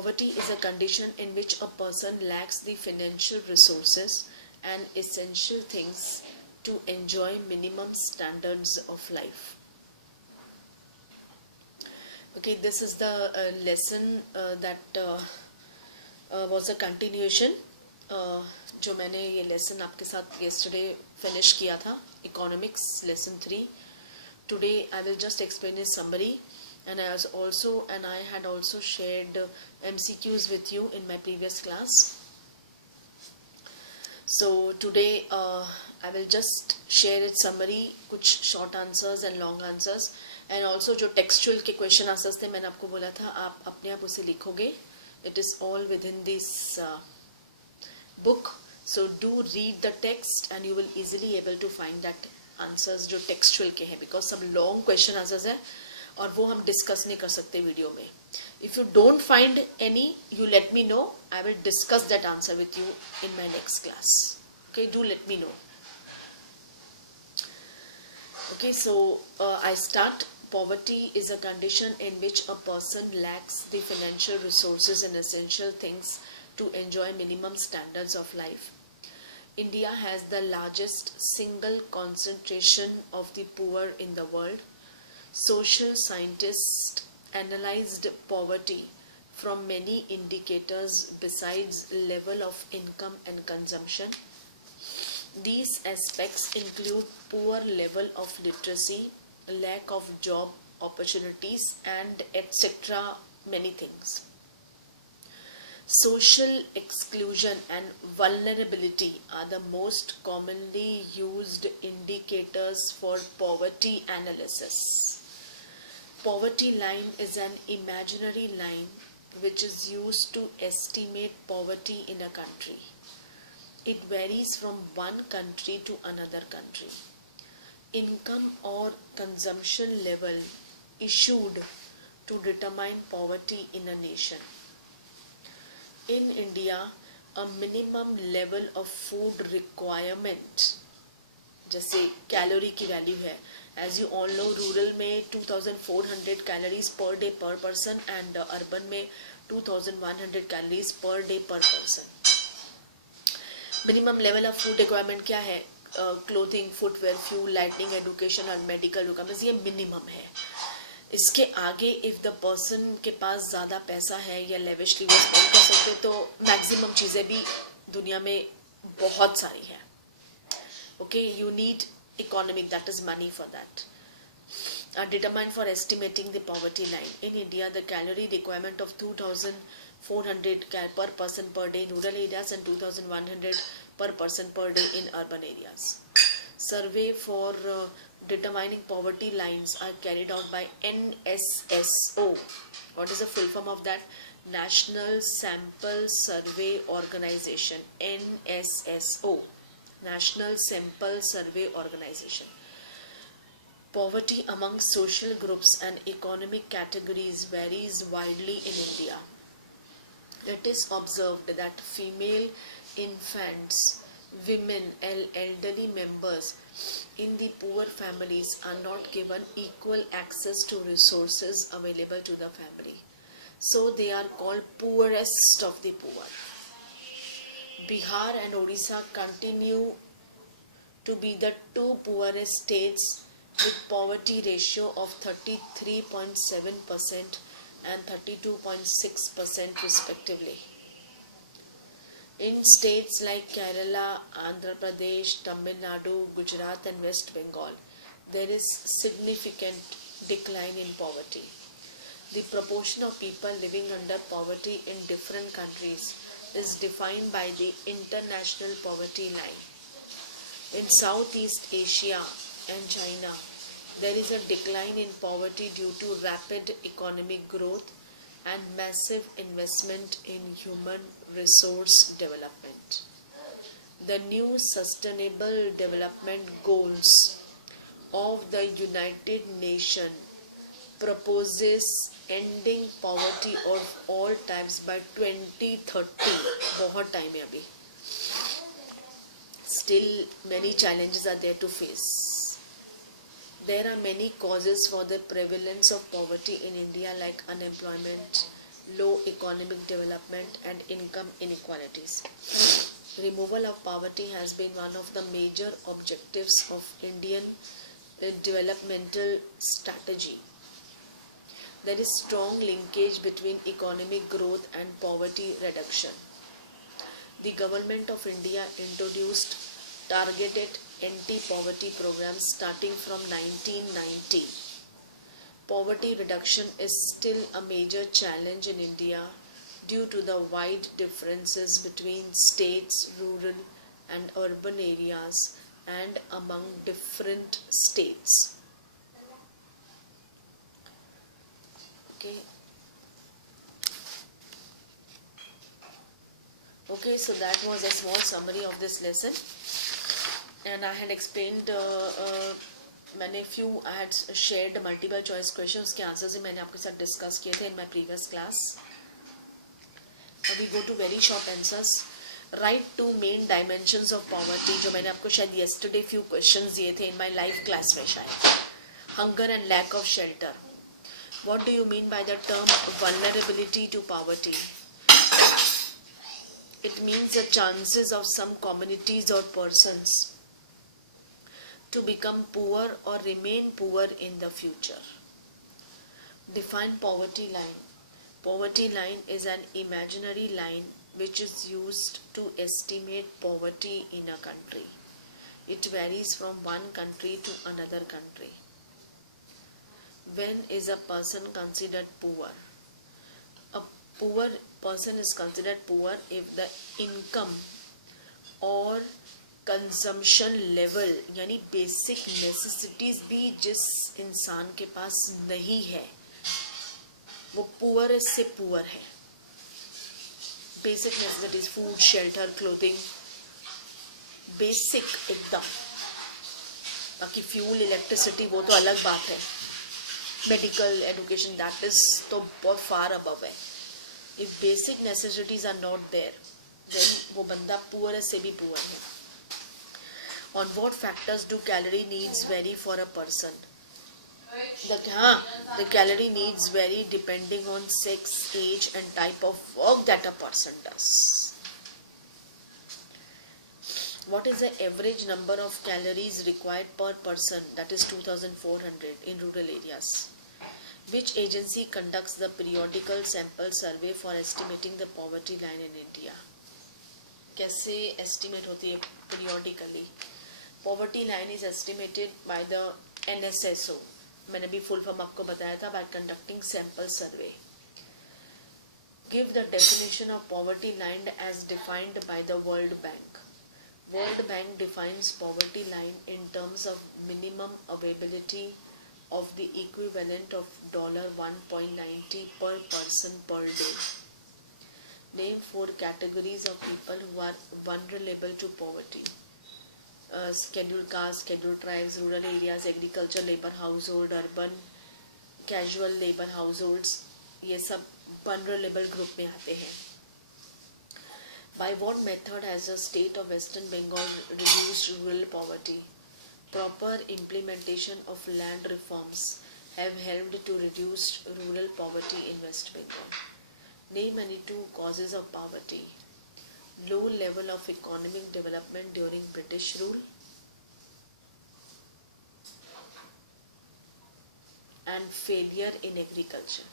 Poverty is a condition in which a person lacks the financial resources and essential things to enjoy minimum standards of life. Okay, this is the lesson that was a continuation. जो मैंने ये lesson आपके साथ yesterday finish किया था, economics lesson 3. Today I will just explain a summary, and I had also shared MCQs with you in my previous class. So today I will just share its summary, कुछ short answers and long answers, and also जो textual के question answers थे मैंने आपको बोला था आप अपने आप उसे लिखोगे. It is all within this book. So do read the text and you will easily able to find that answers जो textual के हैं, because some long question answers है और वो हम discuss नहीं कर सकते वीडियो में. If you don't find any, you let me know. I will discuss that answer with you in my next class. Okay, do let me know. Okay, so I start. Poverty is a condition in which a person lacks the financial resources and essential things to enjoy minimum standards of life. India has the largest single concentration of the poor in the world. Social scientists analyzed poverty from many indicators besides level of income and consumption. These aspects include poor level of literacy, lack of job opportunities, and etc. many things. Social exclusion and vulnerability are the most commonly used indicators for poverty analysis. Poverty line is an imaginary line which is used to estimate poverty in a country. It varies from one country to another country. Income or consumption level issued to determine poverty in a nation. In India, a minimum level of food requirement, जैसे calorie की value है, as you all know, rural में 2400 calories per day per person and urban में 2100 calories per day per person. Minimum level of food requirement क्या है? Clothing, footwear, fuel, lighting, education और medical requirements, ये minimum है. इसके आगे if the person के पास ज़्यादा पैसा है या lavishly वो spend कर सकते तो maximum चीज़ें भी दुनिया में बहुत सारी हैं. Okay, you need economic, that is money for that. Determined for estimating the poverty line. In India, the calorie requirement of 2,400 per person per day in rural areas and 2,100 per person per day in urban areas. Survey for determining poverty lines are carried out by NSSO. What is the full form of that? National Sample Survey Organization. NSSO. National Sample Survey Organization. Poverty among social groups and economic categories varies widely in India. It is observed that female infants, women and elderly members in the poor families are not given equal access to resources available to the family. So they are called poorest of the poor. Bihar and Odisha continue to be the two poorest states with poverty ratio of 33.7% and 32.6% respectively. In states like Kerala, Andhra Pradesh, Tamil Nadu, Gujarat and West Bengal, there is significant decline in poverty. The proportion of people living under poverty in different countries is defined by the International Poverty Line. In Southeast Asia and China, there is a decline in poverty due to rapid economic growth and massive investment in human resource development. The new Sustainable Development Goals of the United Nations proposes ending poverty of all types by 2030. बहुत time है अभी. Still many challenges are there to face. There are many causes for the prevalence of poverty in India like unemployment, low economic development and income inequalities. Removal of poverty has been one of the major objectives of Indian developmental strategy. There is strong linkage between economic growth and poverty reduction. The Government of India introduced targeted anti-poverty programs starting from 1990. Poverty reduction is still a major challenge in India due to the wide differences between states, rural and urban areas and among different states. Okay. Okay, so that was a small summary of this lesson, and I had explained मैंने I had shared multiple choice questions के answers ही मैंने आपके साथ discuss किए थे in my previous class. Now we go to very short answers. Write two main dimensions of poverty, जो मैंने आपको शायद yesterday few questions दिए थे in my live class में शायद. Hunger and lack of shelter. What do you mean by the term vulnerability to poverty? It means the chances of some communities or persons to become poor or remain poor in the future. Define poverty line. Poverty line is an imaginary line which is used to estimate poverty in a country. It varies from one country to another country. When is a person considered poor? A poor person is considered poor if the income or consumption level यानी basic necessities भी जिस इंसान के पास नहीं है वो poor से poor है. Basic necessities, food, shelter, clothing, basic एकदम. बाकी फ्यूल, इलेक्ट्रिसिटी वो तो अलग बात है. मेडिकल, एजुकेशन, दैट इज तो बहुत फार अबव है. If basic necessities are not there then वो बंदा पुअर से भी पुअर है. On what factors do calorie needs vary for a person? The calorie needs vary depending on sex, age and type of work that a person does. What is the average number of calories required per person? That is 2400 in rural areas. Which agency conducts the periodical sample survey for estimating the poverty line in India? कैसे estimate होती है periodically? Poverty line is estimated by the NSSO. मैंने भी full form आपको बताया था, by conducting sample survey. Give the definition of poverty line as defined by the World Bank. World Bank defines poverty line in terms of minimum availability of the equivalent of $1.90 per person per day. Name 4 categories of people who are vulnerable to poverty. Scheduled castes, scheduled tribes, rural areas, agriculture labor household, urban casual labor households, ये सब vulnerable group में आते हैं. By what method has the state of Western Bengal reduced rural poverty? Proper implementation of land reforms have helped to reduce rural poverty in West Bengal. Name any 2 causes of poverty. Low level of economic development during British rule and failure in agriculture.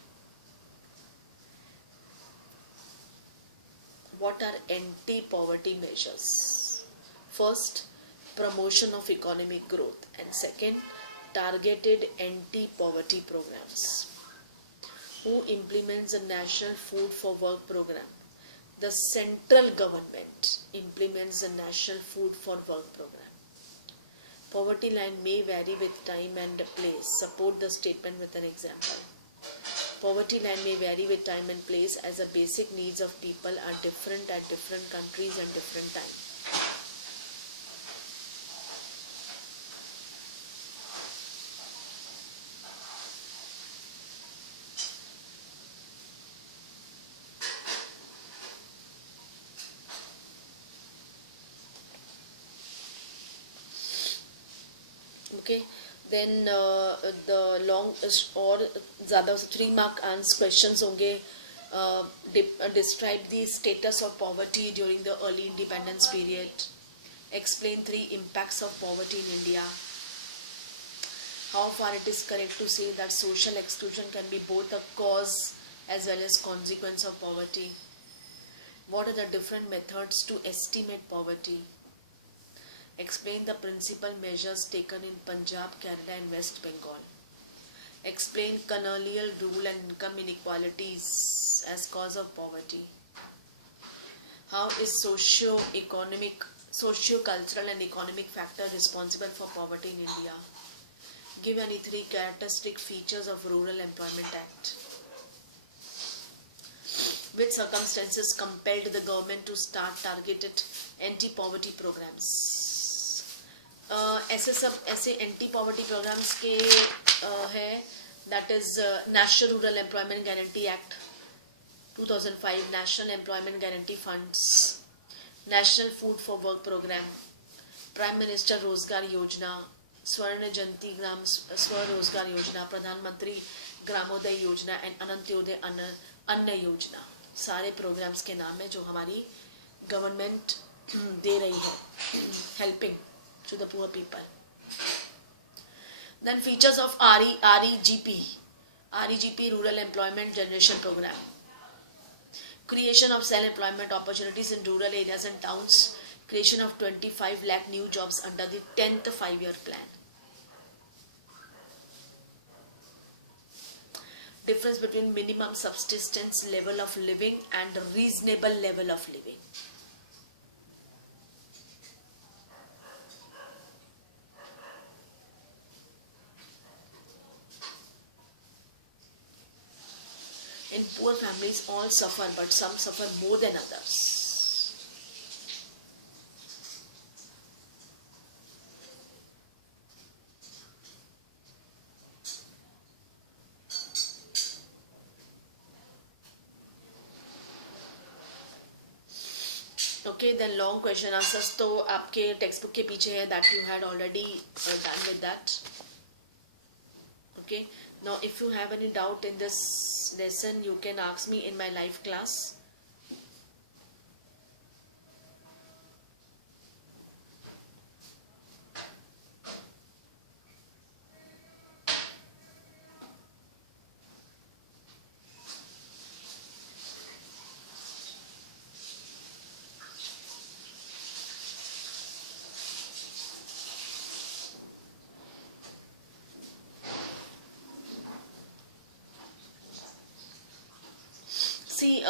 What are anti-poverty measures? First, promotion of economic growth, and second, targeted anti-poverty programs. Who implements the National Food for Work program? The central government implements the National Food for Work program. Poverty line may vary with time and place. Support the statement with an example. Poverty line may vary with time and place as the basic needs of people are different at different countries and different times. Okay, then the long और ज़्यादा 3 mark answer questions होंगे Describe the status of poverty during the early independence period. Explain 3 impacts of poverty in India. How far it is correct to say that social exclusion can be both a cause as well as consequence of poverty. What are the different methods to estimate poverty? Explain the principal measures taken in Punjab, Kerala and West Bengal. Explain colonial rule and income inequalities as cause of poverty. How is socio-cultural and economic factor responsible for poverty in India? Give any 3 characteristic features of Rural Employment Act. Which circumstances compelled the government to start targeted anti-poverty programs? ऐसे anti-poverty programs के है, that is National Rural Employment Guarantee Act 2005, National Employment Guarantee Funds, National Food for Work Program, Prime Minister Rozgar Yojana, स्वर्ण जयंती ग्राम स्वरोजगार योजना, प्रधानमंत्री ग्रामोदय योजना and अनंत्योदय अन्न योजना. सारे प्रोग्राम्स के नाम है जो हमारी गवर्नमेंट दे रही है, helping to the poor people. Then features of REGP rural employment generation programme. Creation of self-employment opportunities in rural areas and towns. Creation of 25 lakh new jobs under the 10th 5-year plan. Difference between minimum subsistence level of living and reasonable level of living. In poor families, all suffer, but some suffer more than others. Okay, then long question answers तो आपके text book के पीछे है, that you had already done with that. Okay, now if you have any doubt in this lesson, you can ask me in my live class. See,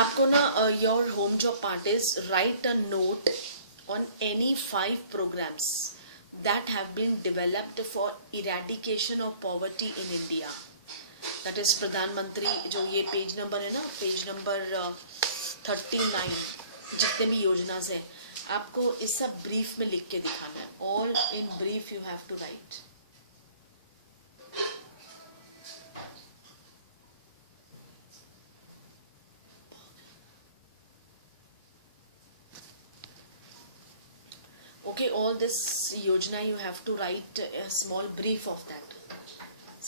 आपको ना your home job part is write a note on any 5 programs that have been developed for eradication of poverty in India. That is प्रधानमंत्री, जो ये page number है ना, page number 39, जितने भी योजनाएं हैं, आपको इस सब ब्रीफ में लिख के दिखाना है. All in brief you have to write. Okay, all this योजना you have to write a small brief of that.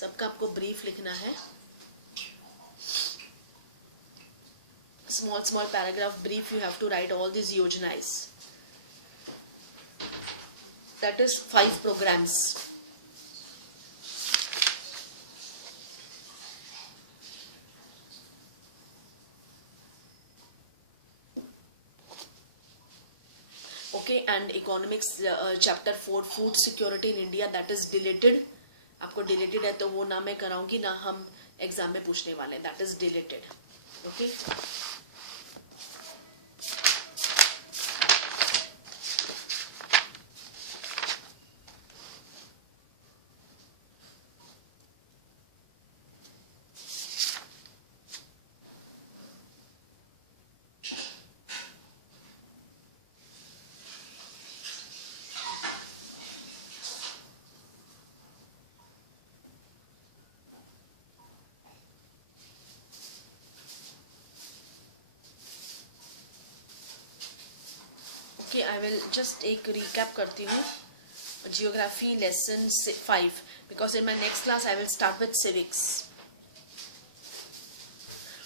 सबका आपको brief लिखना है. Small paragraph brief you have to write all these योजनाएं. That is 5 programs. Okay, and economics chapter 4 food security in India, that is deleted. आपको deleted है तो वो ना मैं कराऊंगी ना हम एग्जाम में पूछने वाले हैं. That is deleted. Okay. Okay, I will just एक recap करती हूँ. Geography lesson 5, because in my next class I will start with civics.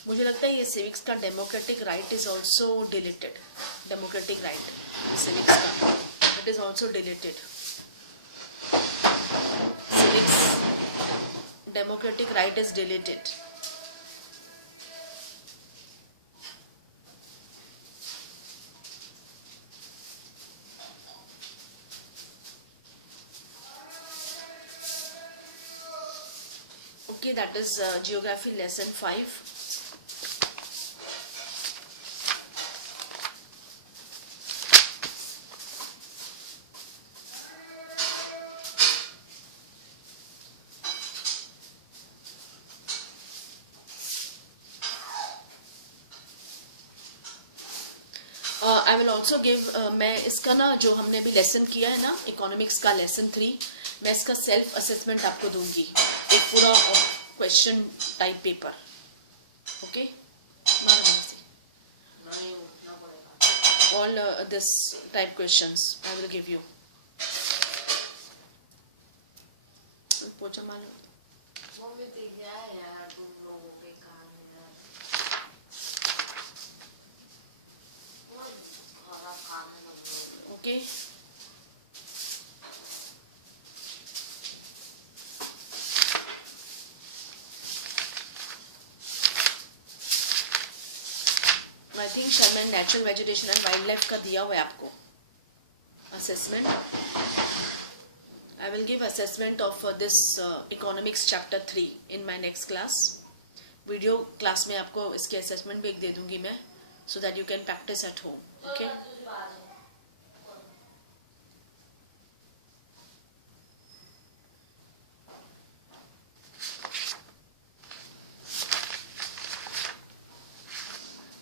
मुझे लगता है ये सिविक्स का democratic right is also deleted. Democratic right civics का it is also deleted. Civics democratic right is deleted. Okay, that is geography lesson 5. I will also give, मैं इसका ना जो हमने अभी लेसन किया है ना इकोनॉमिक्स का लेसन 3, मैं इसका सेल्फ असेसमेंट आपको दूंगी, एक पूरा question type paper. Okay, all this type questions I will give you. पोचा मालूम okay. I think Sharma natural vegetation and wild life का दिया हुआ है आपको assessment. I will give assessment of this economics chapter 3 in my next class. Video class में आपको इसके assessment भी एक दे दूंगी मैं, so that you can practice at home. Okay?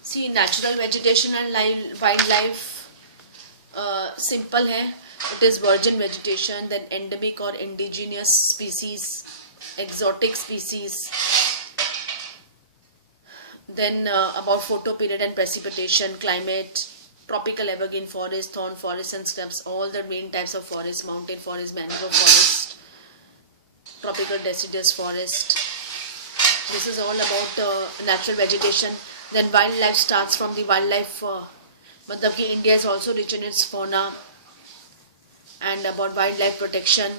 See, natural vegetation and wildlife simple है. It is virgin vegetation, then endemic or indigenous species, exotic species, then about photoperiod and precipitation, climate, tropical evergreen forest, thorn forest and scrubs, all the main types of forest, mountain forest, mangrove forest, tropical deciduous forest. This is all about natural vegetation. Then wildlife starts from the wildlife, मतलब कि India is also rich in its fauna. And about wildlife protection.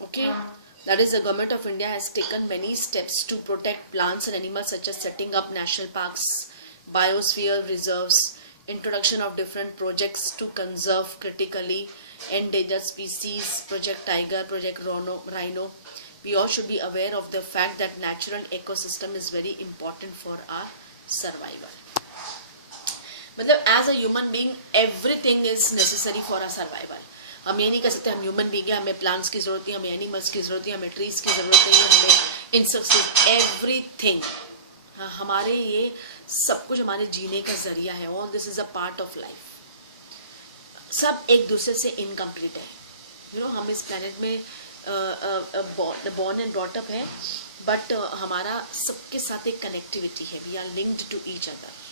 Okay. That is, the government of India has taken many steps to protect plants and animals, such as setting up national parks, biosphere reserves, introduction of different projects to conserve critically endangered species, Project Tiger, Project Rhino. We all should be aware of the fact that natural ecosystem is very important for our survival. मतलब as a human being, everything is necessary for our survival. हम ये नहीं कह सकते हम human being है, हमें plants की ज़रूरत है, हमें एनिमल्स की ज़रूरत है, हमें ट्रीज की ज़रूरत नहीं है, हमें इंसेक्ट्स, एवरीथिंग. हमारे ये सब कुछ हमारे जीने का जरिया है. All this is a part of life. सब एक दूसरे से इनकम्प्लीट है. हम इस प्लेनेट में बॉर्न एंड ब्रॉट अप है, बट हमारा सबके साथ एक कनेक्टिविटी है. We are linked to each other.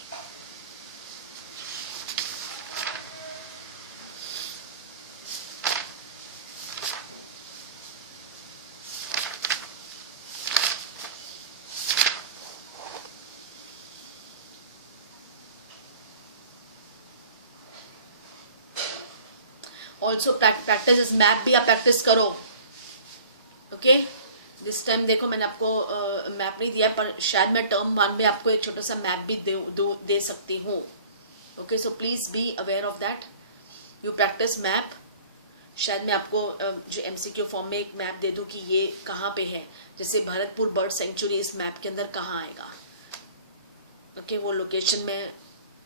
Also practice is map भी आप प्रैक्टिस करो. ओके, दिस टाइम देखो मैंने आपको मैप नहीं दिया, पर शायद मैं टर्म 1 में आपको एक छोटा सा मैप भी दे सकती हूँ. Okay, so please be aware of that. You practice map. शायद मैं आपको जो एमसीक्यू फॉर्म में एक मैप दे दूँ कि ये कहाँ पे है. जैसे भरतपुर बर्ड सेंचुरी इस मैप के अंदर कहाँ आएगा. ओके, वो लोकेशन में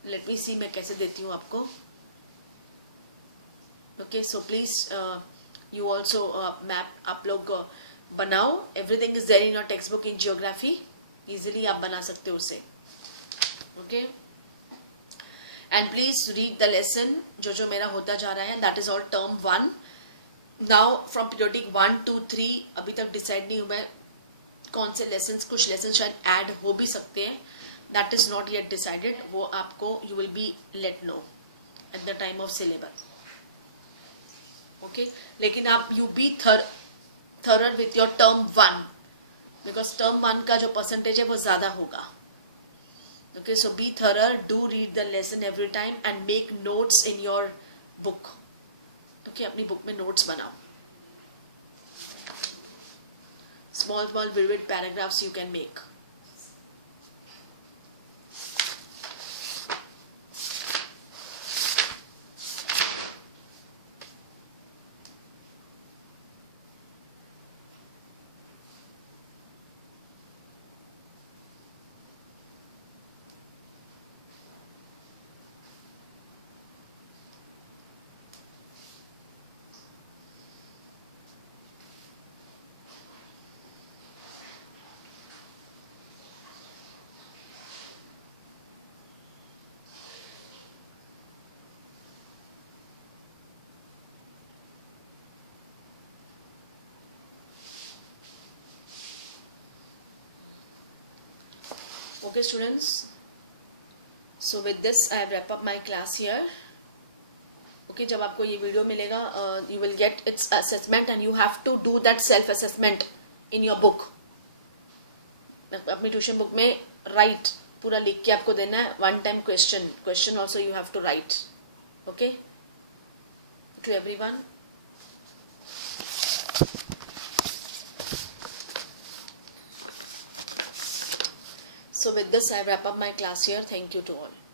लेट मी सी मैं कैसे देती हूँ आपको. Okay, so please you also map आप लोग बनाओ. Everything is there in your textbook in geography. Easily आप बना सकते हो उसे. Okay. And please read the lesson जो मेरा होता जा रहा है, that is all term 1. Now from periodic 1 2 3 अभी तक डिसाइड नहीं हुआ है कौन से लेसन, कुछ लेसन शायद ऐड हो भी सकते हैं, that is not yet decided. वो आपको you will be let know at the time of syllabus. Okay, लेकिन आप you be thorough with your term 1 because term 1 का जो परसेंटेज है वो ज्यादा होगा. Okay, so be thorough, do read the lesson every time and make notes in your book. Okay, अपनी book में notes बनाओ. Small vivid paragraphs you can make. Okay students, so with this I wrap up my class here. Okay, जब आपको ये video मिलेगा you will get its assessment and you have to do that self assessment in your book. अपनी tuition book में write पूरा लिख के आपको देना है. One time question also you have to write. Okay, to everyone. So with this I wrap up my class here. Thank you to all.